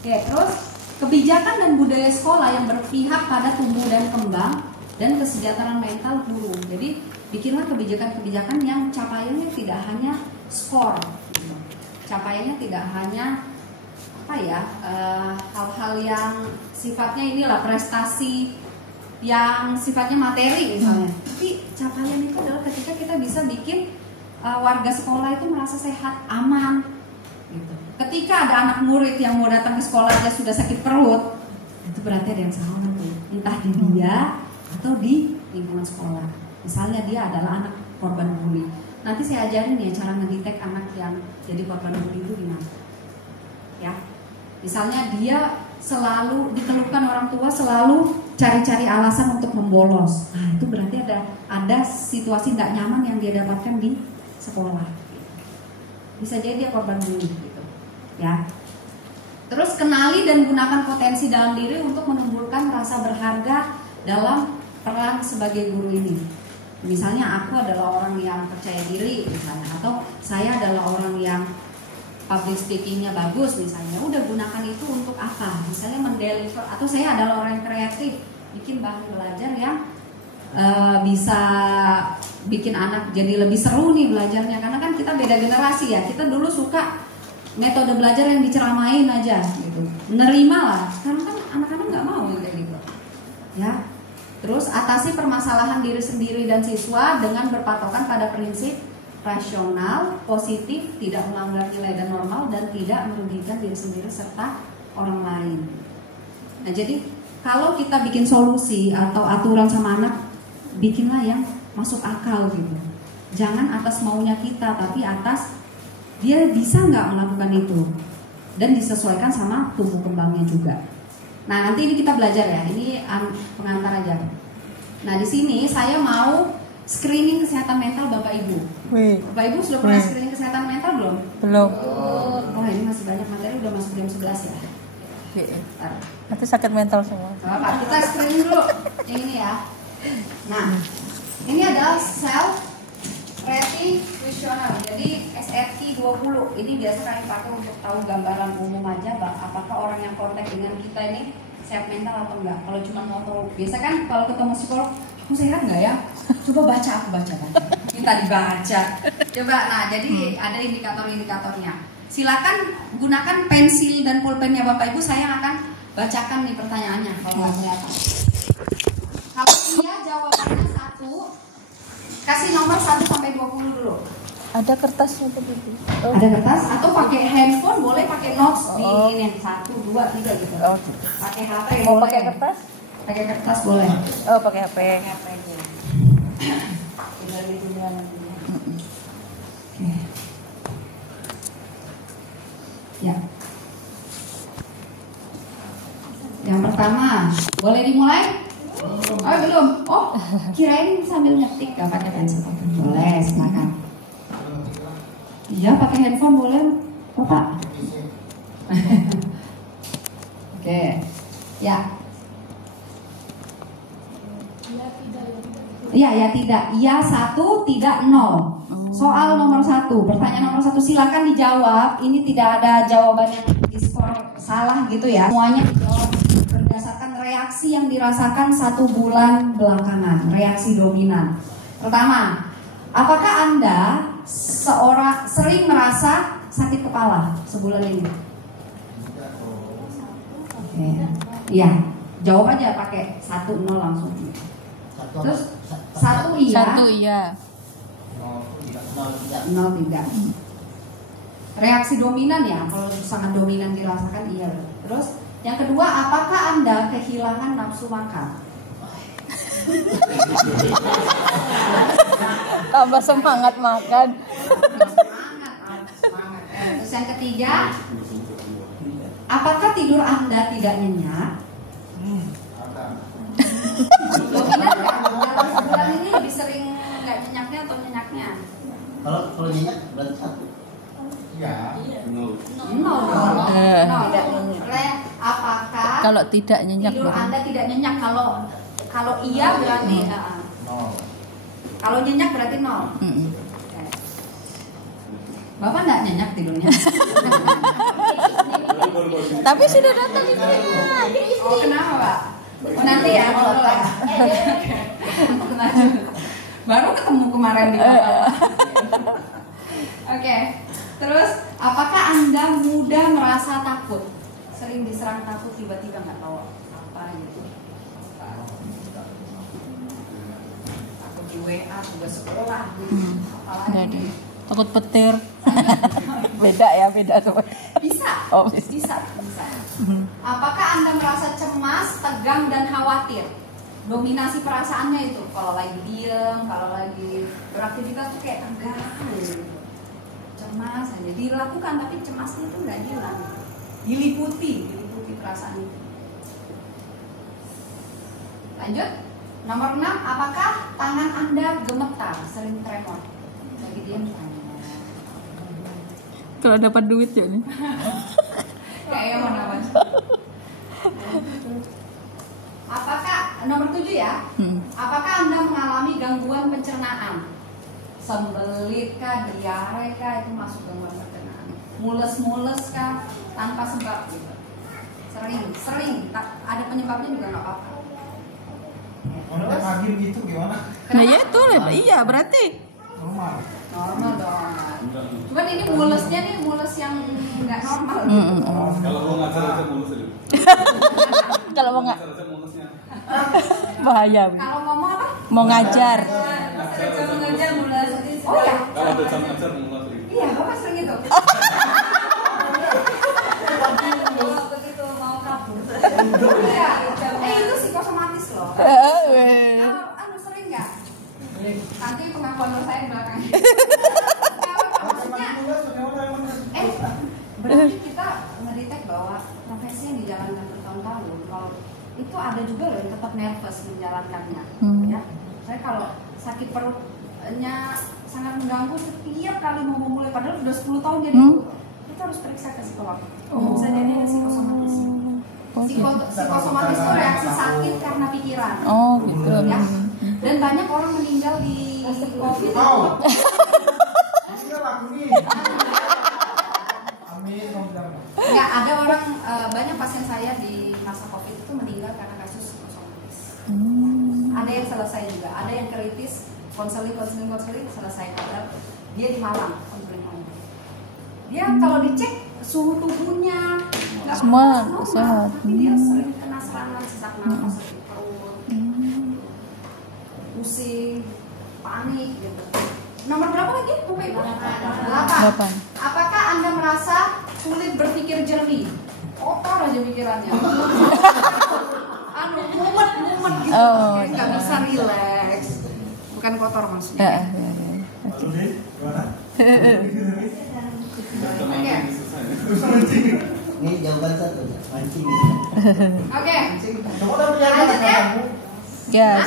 Oke, terus kebijakan dan budaya sekolah yang berpihak pada tumbuh dan kembang dan kesejahteraan mental guru. Jadi bikinlah kebijakan-kebijakan yang capaiannya tidak hanya skor, gitu. Capaiannya tidak hanya hal-hal yang sifatnya inilah prestasi yang sifatnya materi misalnya. Tapi capaian itu adalah ketika kita bisa bikin warga sekolah itu merasa sehat, aman, gitu. Ketika ada anak murid yang mau datang ke sekolah aja sudah sakit perut, itu berarti ada yang salah tuh. Entah di dia atau di lingkungan sekolah. Misalnya dia adalah anak korban bully. Nanti saya ajarin ya cara ngedetek anak yang jadi korban bully itu gimana. Ya. Misalnya dia selalu dikeluhkan orang tua, selalu cari-cari alasan untuk membolos. Nah, itu berarti ada situasi nggak nyaman yang dia dapatkan di sekolah. Bisa jadi dia korban bully gitu. Ya. Terus kenali dan gunakan potensi dalam diri untuk menumbuhkan rasa berharga dalam peran sebagai guru ini. Misalnya aku adalah orang yang percaya diri misalnya, atau saya adalah orang yang public speakingnya bagus misalnya. Udah gunakan itu untuk apa? Misalnya mendeliver, atau saya adalah orang yang kreatif, bikin bahan belajar yang bisa bikin anak jadi lebih seru nih belajarnya. Karena kan kita beda generasi ya. Kita dulu suka metode belajar yang diceramain aja gitu. Menerima lah. Sekarang kan anak-anak nggak mau kayak gitu. Ya. Terus atasi permasalahan diri sendiri dan siswa dengan berpatokan pada prinsip rasional, positif, tidak melanggar nilai dan normal, dan tidak merugikan diri sendiri serta orang lain. Nah, jadi kalau kita bikin solusi atau aturan sama anak, bikinlah yang masuk akal gitu. Jangan atas maunya kita, tapi atas dia bisa nggak melakukan itu, dan disesuaikan sama tumbuh kembangnya juga. Nah, nanti ini kita belajar ya. Ini pengantar aja. Nah, di sini saya mau screening kesehatan mental Bapak Ibu. Bapak Ibu sudah pernah screening kesehatan mental belum? Belum. Oh, ini masih banyak materi, udah masuk jam 11 ya. Nanti sakit mental semua. Bapak, kita screening dulu. Ini ya. Nah, ini adalah self rating questionnaire. Jadi SRT 20. Ini biasa kami pakai untuk tahu gambaran umum aja, apakah orang yang kontak dengan kita ini sehat mental atau enggak. Kalau cuma mau tahu, biasa kan kalau ketemu psikolog, aku sehat nggak ya? Coba baca, aku baca. Minta dibaca. Coba, nah jadi ada indikator-indikatornya. Silakan gunakan pensil dan pulpennya Bapak Ibu. Saya akan bacakan nih pertanyaannya kalau nggak kelihatan. Kalau iya jawabannya 1, kasih nomor 1 sampai 20 dulu. Ada kertasnya begitu. Oh. Ada kertas atau pakai handphone, boleh pakai notes di ini 1, 2, 3 gitu. Oh, gitu. Pakai HP mau boleh. pakai kertas? Pakai kertas boleh. Oh, pakai HP. HP-nya. Tinggal itu dia nantinya. Oke. Ya. Yang pertama, boleh dimulai? Oh, belum. Oh, kirain sambil ngetik gak pakai pensil. Boleh, silakan. Iya, pakai handphone boleh, Bapak. Oke. Ya. Iya, ya tidak. Iya 1, tidak 0. Soal nomor 1, pertanyaan nomor 1 silakan dijawab. Ini tidak ada jawaban yang diskor salah gitu ya. Semuanya dijawab berdasarkan reaksi yang dirasakan 1 bulan belakangan, reaksi dominan. Pertama, apakah Anda sering merasa sakit kepala sebulan ini? Oke. Iya, jawab aja pakai 1, 0 langsung. Terus 1 iya. 1 iya. 0 tidak. Reaksi dominan ya, kalau sangat dominan dirasakan iya. Terus yang kedua, apakah Anda kehilangan nafsu makan? Tambah semangat makan. Semangat. Terus yang ketiga, apakah tidur Anda tidak nyenyak? Dominan ya, dalam sebulan ini lebih sering nggak nyenyaknya atau nyenyaknya? Kalau nyenyak berarti 1. Ya, 0. 0. Tidak nyenyak. Apakah Kalau tidak nyenyak tidur Anda tidak nyenyak? Kalau iya berarti 0. Kalau nyenyak berarti 0. Bapak nggak nyenyak tidurnya? Tapi sudah datang istrinya. Oh, kenapa, Pak? Oh, nanti ya, ngobrol ya. Lanjut. Baru ketemu kemarin di kota. Oke. Terus, apakah Anda mudah merasa takut? Sering diserang takut tiba-tiba nggak tahu apa gitu. Takut di WA juga sekolah gitu. Apalagi. Jadi takut petir. beda tuh. Bisa. Oh, Bisa. Apakah Anda merasa cemas, tegang, dan khawatir? Dominasi perasaannya itu. Kalau lagi diem, kalau lagi beraktivitas tuh kayak tegang gitu. Cemas hanya dilakukan, tapi cemasnya itu nggak hilang. Diliputi perasaan itu. Lanjut. Nomor 6, apakah tangan Anda gemetar, sering tremor? Lagi diem tangan. Kalau dapat duit ya nih. Kayak mau namanya. Apakah nomor 7 ya? Apakah Anda mengalami gangguan pencernaan? Sembelit kah, diare kah, itu masuk gangguan pencernaan. Mules kah, tanpa sebab gitu. Sering. Ada penyebabnya juga nggak apa-apa. Kalau kaget gitu gimana? Nah ya itu, iya berarti. Normal. Normal dong. Cuman ini mulesnya nih mules yang nggak normal. Kalau mau ngajar aja mulus aja. Kalau mau Ngajar aja mulusnya. bahaya. Kalau ngomong apa? Mau ngajar. Ngajar mules. Oh ya. Kalau ada jam ngajar mulus aja. Iya, Bapak sering gitu. Begitu mau kabur. Iya. Itu psikosomatis loh. Anu sering nggak? Nanti pengakuan saya di belakangnya. Maksudnya, berarti kita ngedetek bahwa profesi yang dijalankan bertahun-tahun, kalau itu ada juga loh yang tetap nervous menjalankannya. Ya, saya kalau sakit perutnya sangat mengganggu setiap kali mau memulai, padahal udah 10 tahun jadi kita harus periksa ke psikolog. Bisa jadi ada psikosomatis. Psikosomatis itu reaksi sakit karena pikiran. Oh gitu. Ya. Dan banyak orang meninggal di COVID. Ya, ada orang banyak pasien saya di masa COVID itu meninggal karena kasus psikosomatis. Ada yang selesai juga, ada yang kritis, konseling selesai, padahal dia di Malang, konseling Malang. Dia kalau dicek suhu tubuhnya nggak Semua normal, sehat. tapi dia sering kena serangan sesak nafas, sakit perut, pusing, panik gitu. Nomor berapa lagi? Lupa Ibu? 8. Apakah Anda merasa sulit berpikir jernih? Kotor aja pikirannya. Mumet gitu. Oh, Nggak bisa rileks. Bukan kotor maksudnya. Oke. Ini jawaban satu, mancing. Oke. Coba Lanjut ya. Ya.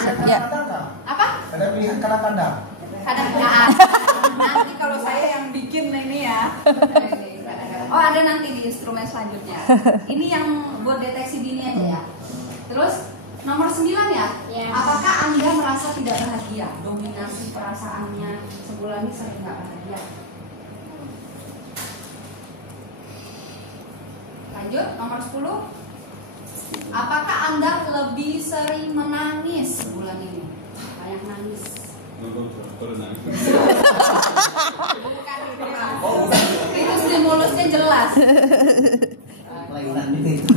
Apa? Ada pilihan karena pandang. Kadang-kadang. Nanti kalau saya yang bikin ini ya. Oh, ada nanti di instrumen selanjutnya. Ini yang buat deteksi dini aja ya. Terus nomor 9 ya. Apakah Anda merasa tidak bahagia? Dominasi perasaannya sebulan ini sering nggak bahagia. Lanjut, nomor 10. Apakah Anda lebih sering menangis bulan ini? Banyak nangis. Baru nangis. Bukan itu ya. Itu stimulusnya jelas. Kelainan itu.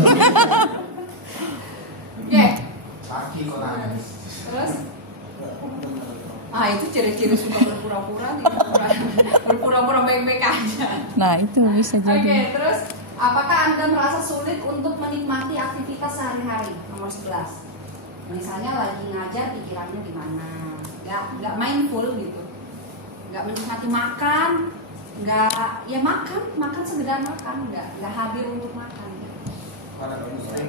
Oke. Kaki kok nangis. Terus? Itu ciri-ciri suka berpura-pura baik-baik aja. Nah itu bisa Oke, jadi. terus apakah Anda merasa sulit untuk menikmati aktivitas sehari-hari? Nomor 11. Misalnya lagi ngajar pikirannya di mana? Nggak mindful gitu. Nggak menikmati makan, nggak ya makan sekedar makan, nggak hadir untuk makan gitu. Mana kamu sering?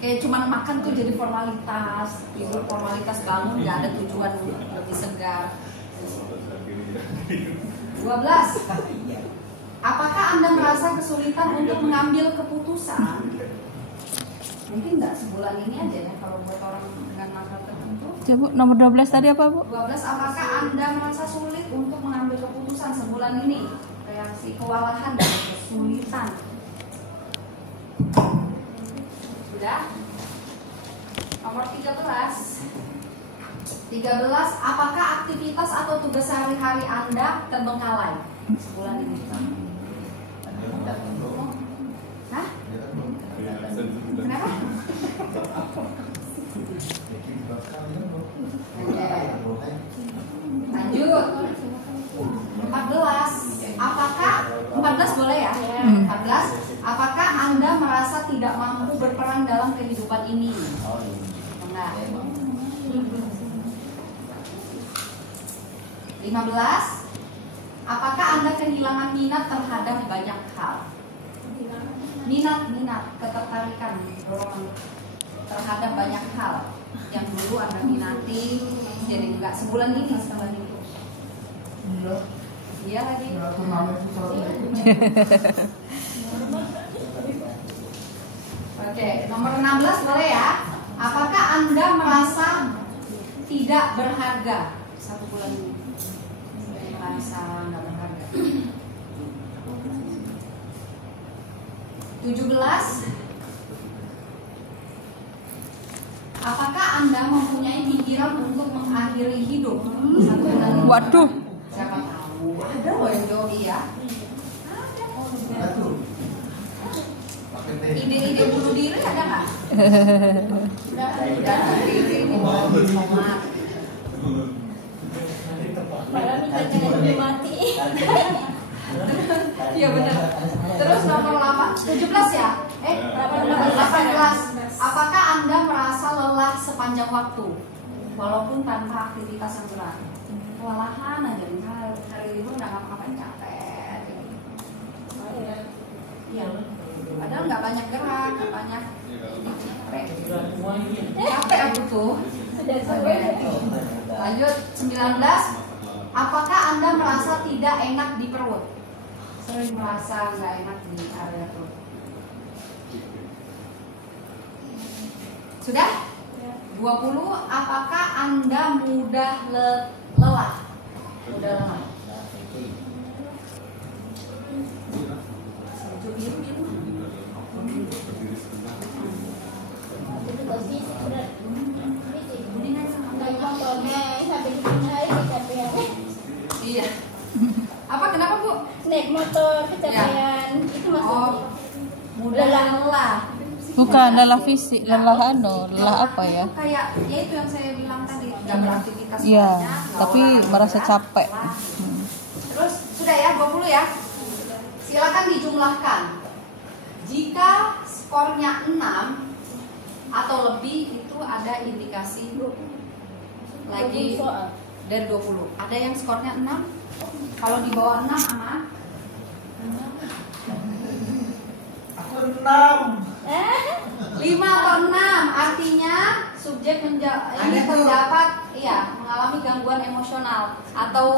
Kayak cuman makan tuh jadi formalitas, tidur formalitas, bangun nggak ada tujuan untuk lebih segar. 12. Apakah Anda merasa kesulitan untuk mengambil keputusan? Mungkin nggak sebulan ini aja ya kalau buat orang dengan masalah tertentu. Coba nomor 12 tadi apa, Bu? 12. Apakah Anda merasa sulit untuk mengambil keputusan sebulan ini? Reaksi kewalahan dan kesulitan. Sudah. Nomor 13. 13, apakah aktivitas atau tugas sehari-hari Anda terbengkalai sebulan ini? Hah? Kenapa? Oke. Lanjut. 14. Apakah 14 boleh ya? 14. Apakah Anda merasa tidak mampu berperan dalam kehidupan ini? Enggak. 15. Apakah Anda kehilangan minat terhadap banyak hal? Minat, ketertarikan, dorongan terhadap banyak hal yang dulu Anda minati, jadi enggak sebulan ini setelah itu. Iya lagi. Oke, nomor 16 boleh ya? Apakah Anda merasa tidak berharga satu bulan ini? Merasa nggak berharga. 17. Apakah Anda mempunyai pikiran untuk mengakhiri hidup satu bulan ini? Waduh. Siapa tahu? Ada loh yang jawab iya. Ada. Ide-ide bunuh diri ada nggak? Udah ide mati. Iya benar. Terus nomor 17 ya? 18. Apakah Anda merasa lelah sepanjang waktu walaupun tanpa aktivitas yang berat? Kelelahan aja, hari libur nggak ngapa-ngapain capek. Iya. Padahal nggak banyak gerak, nggak banyak. Capek aku tuh. Lanjut 19. Apakah Anda merasa tidak enak di perut? Sering merasa nggak enak di area perut. Sudah? 20. Apakah Anda mudah lelah? Mudah lelah. Iya. Apa kenapa Bu? Naik motor kecapean itu maksudnya. Mudah lelah. Bukan lelah fisik, lelah lelah apa ya? Kayak ya itu yang saya bilang tadi, nggak beraktivitas Iya, banyak, nggak tapi olahraga, merasa capek. lelah. Terus sudah ya 20 ya. Silakan dijumlahkan. Jika skornya 6 atau lebih itu ada indikasi lagi dari 20. Ada yang skornya 6. Kalau di bawah 6 aman. Aku 6. 5 atau 6 artinya subjek ini terdapat mengalami gangguan emosional atau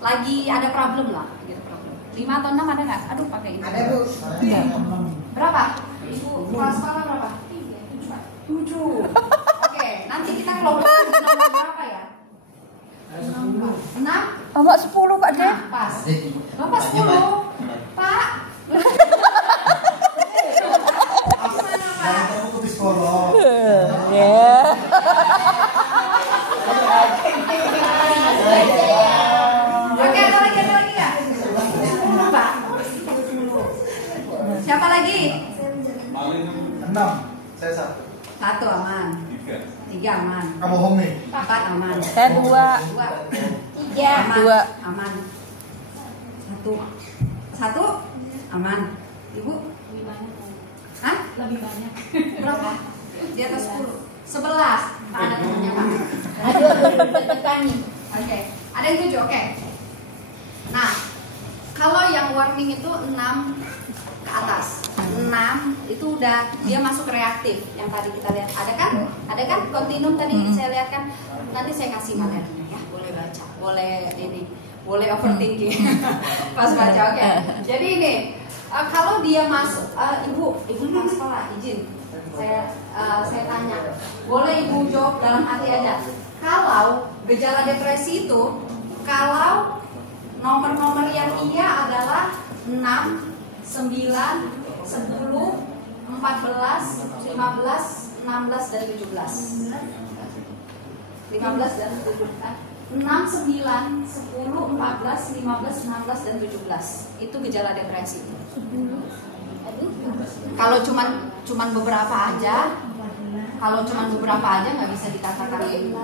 lagi ada problem lah gitu, problem. 5 atau 6 ada nggak? Aduh pakai ini. Ada Bu. Iya. Berapa? Ibu kelas sekolah berapa? 7. Oke, nanti kita kelompokin nomor berapa ya? 6? Bapak 10 Pak Deh. Pas. Bapak 10. Pak. Jangan kamu ke psikolog. Ya. Oke, ada lagi ya? Pak. Siapa lagi? 6. Saya 1. 1 aman. 3 aman. Kamu bohong nih. 4 aman. Saya 2. 3. Aman. 2. Aman. 1 aman. Ibu? Lebih banyak. Hah? Lebih banyak. Berapa? Di atas 10. 11. Pak ada temannya Pak. Aduh, tertekan nih. Oke. Ada yang 7, oke. Nah, kalau yang warning itu 6 ke atas. 6 itu udah dia masuk reaktif yang tadi kita lihat. Ada kan kontinum tadi saya lihat kan. Nanti saya kasih materinya ya, boleh baca, boleh overthinking pas baca. Oke. Jadi ini kalau dia masuk ibu kan sekolah izin. Saya tanya, boleh ibu jawab dalam hati aja. Kalau gejala depresi itu, kalau nomor-nomor yang iya adalah 6, 9, 10, 14, 15, 16 dan 17. 15 dan 17. 6, 9, 10, 14, 15, 16 dan 17. Itu gejala depresi. Kalau cuman beberapa aja, nggak bisa dikatakan ini.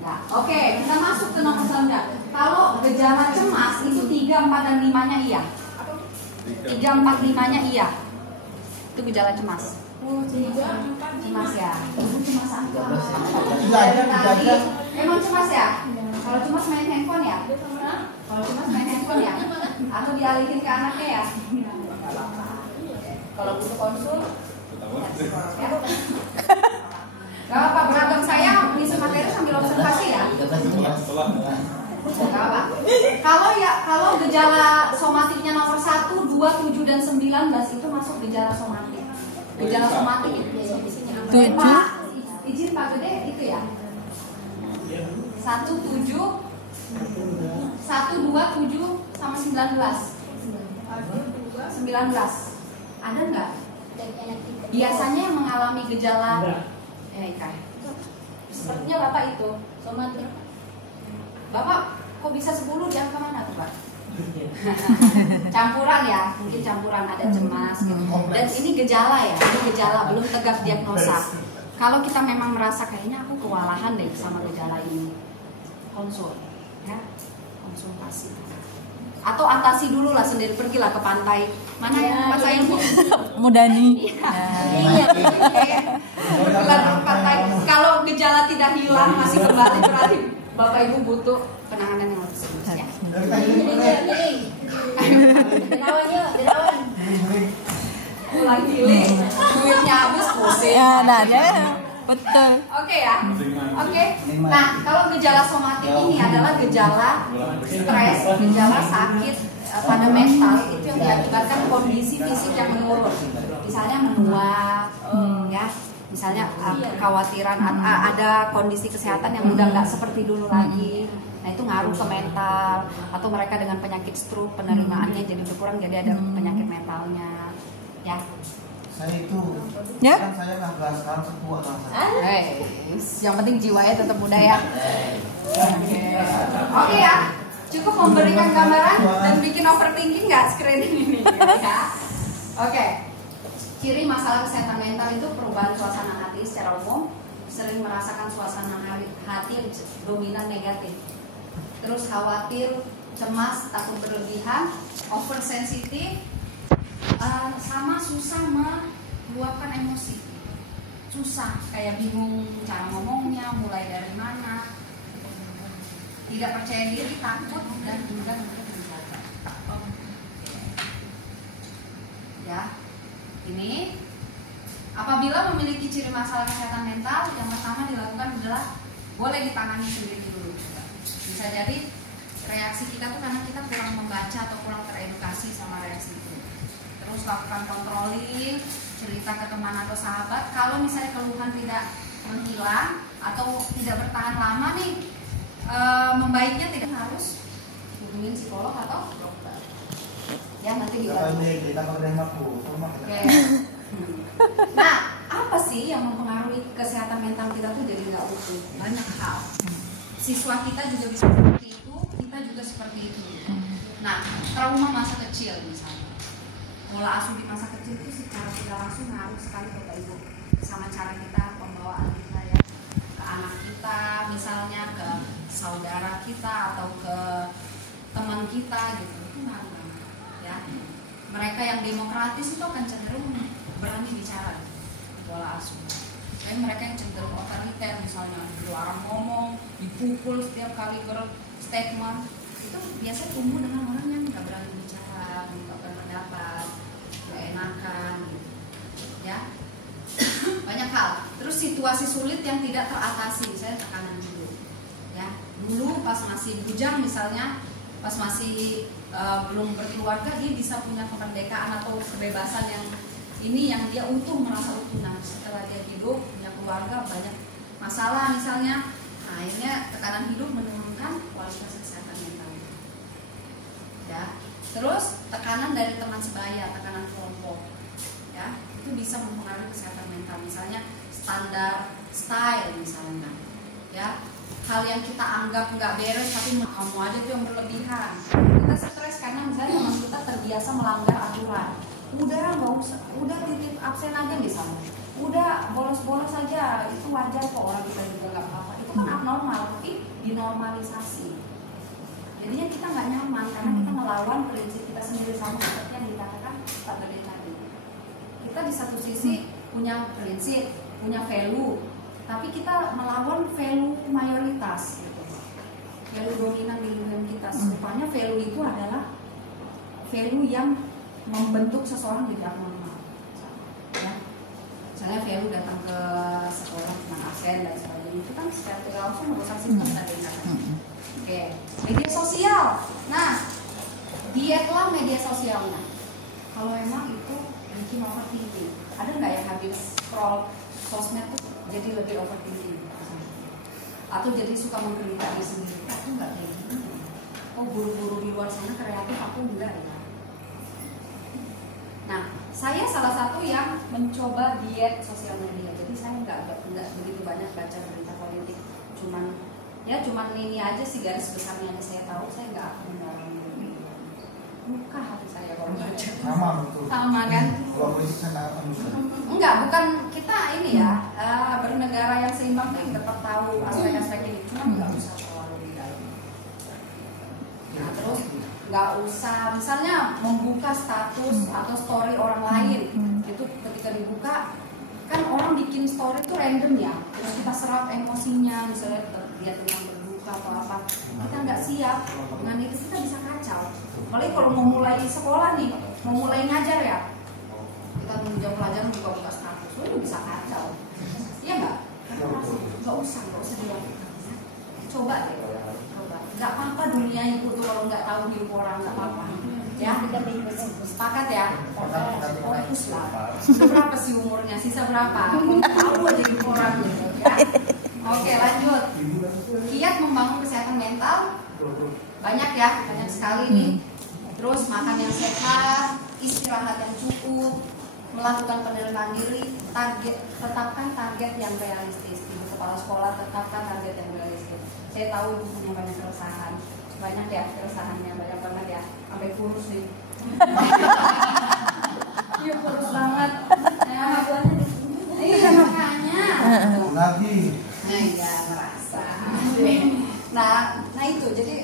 Nah, oke, kita masuk ke nomor selanjutnya. Kalau gejala cemas itu 3, 4 dan 5-nya iya. 3, 4, 5-nya iya. Itu gejala cemas. Cemas ya. Cemas apa? Emang cemas ya? Kalau cemas main handphone ya? Kalau cemas main handphone ya? Atau dialihin ke anaknya ya? Kalau butuh konsul, ya. Gak apa-apa, beragam saya ngisi materi sambil observasi ya. Gak apa. Kalau gejala somatiknya nomor 1, 2, 7 dan 19 itu masuk gejala somatik. Gejala somatik itu. 7. Pak, izin Pak Gede itu ya. 1, 7, 7 sama 19. 19. Ada nggak? Biasanya yang mengalami gejala sepertinya Bapak itu somatik. Bapak kok bisa 10 di angka mana tuh Pak? Campuran ya, mungkin campuran ada cemas gitu. Dan ini gejala ya, belum tegak diagnosa. Kalau kita memang merasa kayaknya aku kewalahan deh sama gejala ini, konsul ya, konsultasi. Atau atasi dulu lah sendiri, pergilah ke pantai. Mana yang tempat saya Mudani. Pergilah ke pantai. Kalau gejala tidak hilang masih kembali, berarti Bapak Ibu butuh penanganan yang lebih serius ya. Derawan. Pulang giling, duitnya habis pusing. Ya, nah ya. Betul. Oke ya. Oke. Nah, kalau gejala somatik ini adalah gejala stres, gejala sakit pada mental itu yang diakibatkan kondisi fisik yang menurun. Misalnya menua, ya. Misalnya kekhawatiran ada kondisi kesehatan yang udah nggak seperti dulu lagi. Nah, itu ngaruh ke mental, atau mereka dengan penyakit stroke penerimaannya jadi berkurang, jadi ada penyakit mentalnya. Ya. Saya itu, Ya? kan saya 16 tahun setua kan saya. Yang penting jiwanya tetap muda ya. Oke ya, cukup memberikan gambaran dan bikin overthinking nggak screening ini ya. Oke, ciri masalah kesehatan mental itu perubahan suasana hati secara umum, sering merasakan suasana hati yang dominan negatif, terus khawatir, cemas, takut berlebihan, oversensitif, sama susah meluapkan emosi, susah kayak bingung cara ngomongnya, mulai dari mana, tidak percaya diri, takut dan enggan untuk menjaga. Ya, ini apabila memiliki ciri masalah kesehatan mental, yang pertama dilakukan adalah boleh ditangani sendiri dulu. Bisa jadi reaksi kita tuh karena kita kurang membaca atau kurang teredukasi sama reaksi itu. Terus lakukan controlling, cerita ke teman atau sahabat. Kalau misalnya keluhan tidak menghilang atau tidak bertahan lama nih, membaiknya tidak harus hubungin psikolog atau dokter. Ya, nanti dibantu. Oke. Nah, apa sih yang mempengaruhi kesehatan mental kita tuh jadi nggak utuh? Banyak hal. Siswa kita juga bisa seperti itu, kita juga seperti itu. Nah, trauma masa kecil misalnya. Pola asuh di masa kecil itu secara tidak langsung ngaruh sekali Bapak Ibu sama cara kita, pembawaan kita ya, ke anak kita misalnya, ke saudara kita atau ke teman kita gitu, itu ngaruh banget ya. Mereka yang demokratis itu akan cenderung berani bicara pola asuh. Tapi mereka yang cenderung otoriter misalnya dilarang ngomong, dipukul setiap kali berstatement, itu biasanya tumbuh dengan orang yang nggak berani bicara, mengungkapkan pendapat, nggak enakan, gitu. Ya, banyak hal. Terus situasi sulit yang tidak teratasi, misalnya tekanan dulu. Ya, dulu pas masih bujang misalnya, pas masih belum berkeluarga, dia bisa punya kemerdekaan atau kebebasan yang ini yang dia utuh, merasa utuh. Nah, setelah dia hidup punya keluarga, banyak masalah misalnya, nah, akhirnya tekanan hidup menurunkan kualitas kesehatan mental. Ya, terus tekanan dari teman sebaya, tekanan kelompok, ya, itu bisa mempengaruhi kesehatan mental. Misalnya standar style misalnya, ya, hal yang kita anggap nggak beres tapi kamu aja tuh yang berlebihan. Kita stres karena misalnya teman kita terbiasa melanggar aturan. Udah nggak usah, udah titip absen aja misalnya, udah bolos-bolos aja, itu wajar kok, orang kita juga nggak apa-apa. Itu kan abnormal, tapi dinormalisasi. Jadinya kita nggak nyaman karena kita melawan prinsip kita sendiri, sama seperti yang dikatakan Pak Bede tadi. Kita di satu sisi punya prinsip, punya value, tapi kita melawan value mayoritas, gitu. Value dominan di lingkungan kita. Rupanya value itu adalah value yang membentuk seseorang jadi abnormal. Ya. Misalnya value datang ke sekolah cuma absen dan sebagainya, itu kan secara tidak langsung merusak sistem tadi katakan. Oke, media sosial. Nah, dietlah media sosialnya. Kalau memang itu bikin overthinking, ada nggak yang habis scroll sosmed tuh jadi lebih overthinking? Atau jadi suka menggerita diri sendiri? Aku nggak kayak gini. Oh, buru-buru di luar sana kreatif, aku enggak ya. Nah, saya salah satu yang mencoba diet sosial media. Jadi saya nggak begitu banyak baca berita politik. Cuman ini aja sih, garis besarnya aja saya tahu. Saya nggak akan mendalami. Buka hati saya kalau baca. Sama kan? Kalau politik saya akan Enggak, bukan kita ini ya, bernegara yang seimbang tuh yang tetap tahu aspek-aspek ini. Cuma nggak usah terlalu di dalam. Nah, terus nggak usah misalnya membuka status atau story orang lain. Itu ketika dibuka kan orang bikin story itu random ya, terus kita serap emosinya, misalnya dia tentang berduka atau apa, kita nggak siap dengan itu, kita bisa kacau. Apalagi kalau mau mulai sekolah nih, mau mulai ngajar ya, kita tunggu jam pelajaran buka-buka status, itu bisa kacau. Iya nggak? Nggak usah dilakukan. Coba deh, coba. Nggak apa-apa dunia itu tuh kalau nggak tahu hidup orang, nggak apa-apa. Ya, sepakat ya. Fokus lah. Berapa sih umurnya? Sisa berapa? Tahu aja hidup orang gitu. Ya. Oke, lanjut. Kiat membangun kesehatan mental. Banyak ya, banyak sekali nih. Terus makan yang sehat, istirahat yang cukup, melakukan penilaian diri, tetapkan target yang realistis. Ibu kepala sekolah tetapkan target yang realistis. Saya tahu ibu punya banyak keresahan, banyak ya keresahannya, banyak banget ya, sampai kurus nih. Iya kurus banget. Iya makanya. lagi. Nah iya merasa. Nah itu jadi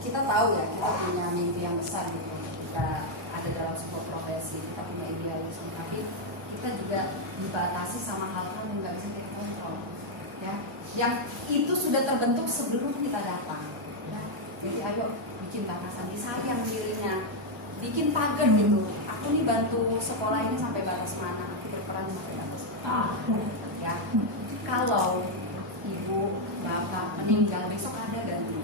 kita tahu ya, kita punya mimpi yang besar gitu. Kita ada dalam sebuah profesi, kita punya idealisme, tapi kita juga dibatasi sama hal-hal yang nggak bisa kita kontrol, ya. Yang itu sudah terbentuk sebelum kita datang. Ya. Jadi ayo bikin batasan, disayang dirinya, bikin pagar gitu. Aku nih bantu sekolah ini sampai batas mana, aku berperan sampai batas mana. Ya. Kalau ibu bapak meninggal besok ada ganti.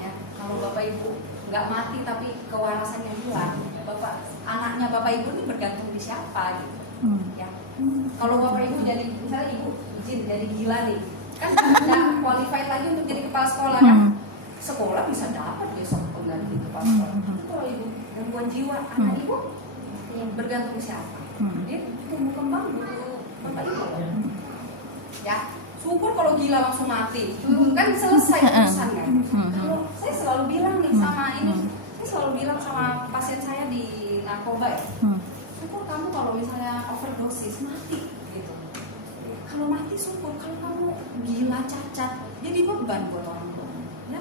Ya. Kalau bapak ibu nggak mati tapi kewarasannya hilang, anaknya bapak ibu ini bergantung di siapa gitu. Ya. Kalau bapak ibu jadi, misalnya ibu izin jadi gila nih, kan nggak qualified lagi untuk jadi kepala sekolah kan? Sekolah bisa dapat besok pengganti kepala sekolah. Itu kalau ibu gangguan jiwa, anak ibu yang bergantung siapa? Dia tumbuh kembang butuh bapak ibu. Ya, syukur kalau gila langsung mati, kan selesai urusan kan. Kalau saya selalu bilang nih sama ini, saya selalu bilang sama pasien saya di narkoba ya, syukur kamu kalau misalnya overdosis mati gitu. Kalau mati syukur, kalau kamu gila cacat jadi beban buat orang tua. Ya,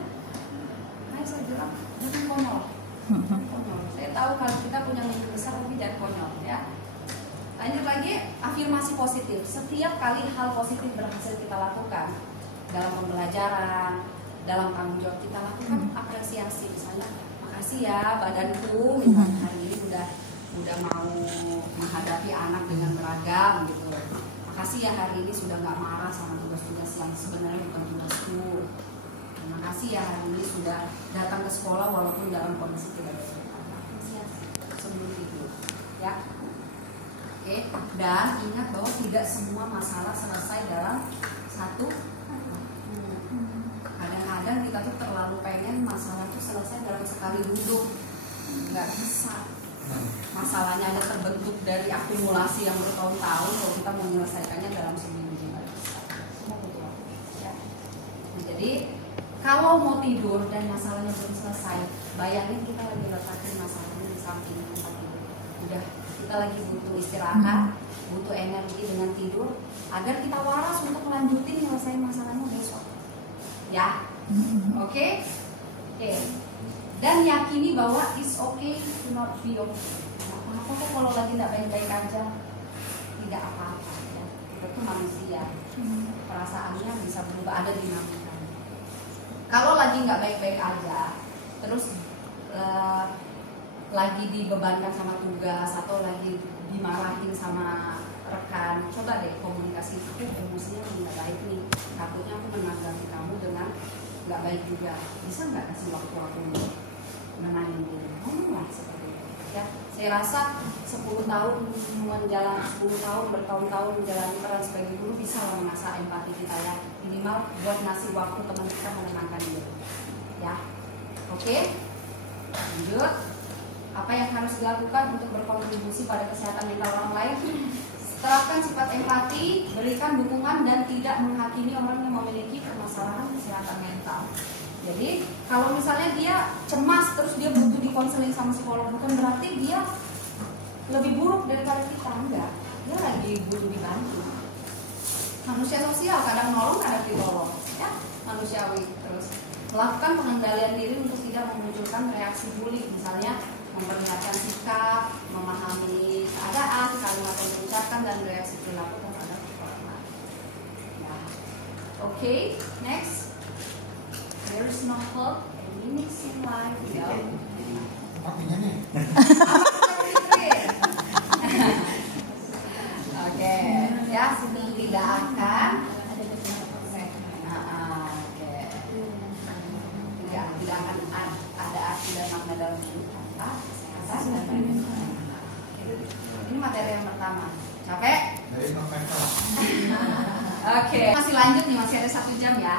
nah saya bilang jangan konyol. Saya tahu kalau kita punya mimpi besar tapi jangan konyol ya. Lanjut lagi, afirmasi positif. Setiap kali hal positif berhasil kita lakukan dalam pembelajaran, dalam tanggung jawab kita lakukan apresiasi. Misalnya, makasih ya badanku, misalnya hari ini udah mau menghadapi anak dengan beragam gitu. Makasih ya hari ini sudah nggak marah sama tugas-tugas yang sebenarnya bukan tugasku. Makasih ya hari ini sudah datang ke sekolah walaupun dalam kondisi tidak baik. Apresiasi sebelum itu, ya. Oke, dan ingat bahwa tidak semua masalah selesai dalam satu. Kadang-kadang kita tuh terlalu pengen masalah itu selesai dalam sekali duduk, nggak bisa. masalahnya ada terbentuk dari akumulasi yang bertahun-tahun. Kalau kita mau menyelesaikannya dalam seminggu nggak bisa. Semua butuh waktu. Ya. Nah, jadi kalau mau tidur dan masalahnya belum selesai, bayangin kita lagi letakin masalahnya di samping tempat tidur. Udah, kita lagi butuh istirahat, butuh energi dengan tidur, agar kita waras untuk melanjutin nyelesain masalahnya besok. Ya, oke? Oke. Dan yakini bahwa it's okay to not be okay. Apa-apa kok kalau lagi nggak baik-baik aja, tidak apa-apa. Ya. Itu manusia. Perasaannya bisa berubah, ada dinamika. Kalau lagi nggak baik-baik aja, terus lagi dibebankan sama tugas atau lagi dimarahin sama rekan, coba deh komunikasi. Aku emosinya lagi nggak baik nih, takutnya aku menanggapi kamu dengan nggak baik juga. Bisa nggak kasih waktu aku menangin diri? Ngomonglah seperti itu. Ya, saya rasa 10 tahun menjalani 10 tahun bertahun-tahun menjalani peran sebagai guru bisa lah mengasah empati kita ya, minimal buat ngasih waktu teman kita menenangkan diri. Ya, oke. Lanjut. Apa yang harus dilakukan untuk berkontribusi pada kesehatan mental orang lain? Terapkan sifat empati, berikan dukungan dan tidak menghakimi orang yang memiliki permasalahan kesehatan mental. Jadi kalau misalnya dia cemas terus dia butuh dikonseling sama psikolog, bukan berarti dia lebih buruk daripada kita, enggak. Dia lagi butuh dibantu. Manusia sosial, kadang nolong, kadang ditolong, ya, manusiawi. Terus melakukan pengendalian diri untuk tidak memunculkan reaksi bully, misalnya memperlihatkan sikap, memahami keadaan, kalimat yang diucapkan dan reaksi perilaku terhadap orang lain. Ya. Oke, next. There is no hope and meaning in life without. Artinya nih. Oke, ya, tidak akan. Tidak akan ada arti dan makna dalam hidup tanpa kesehatan dan mental. Ini materi yang pertama. Capek? Dari November. Oke, masih lanjut nih, masih ada 1 jam ya.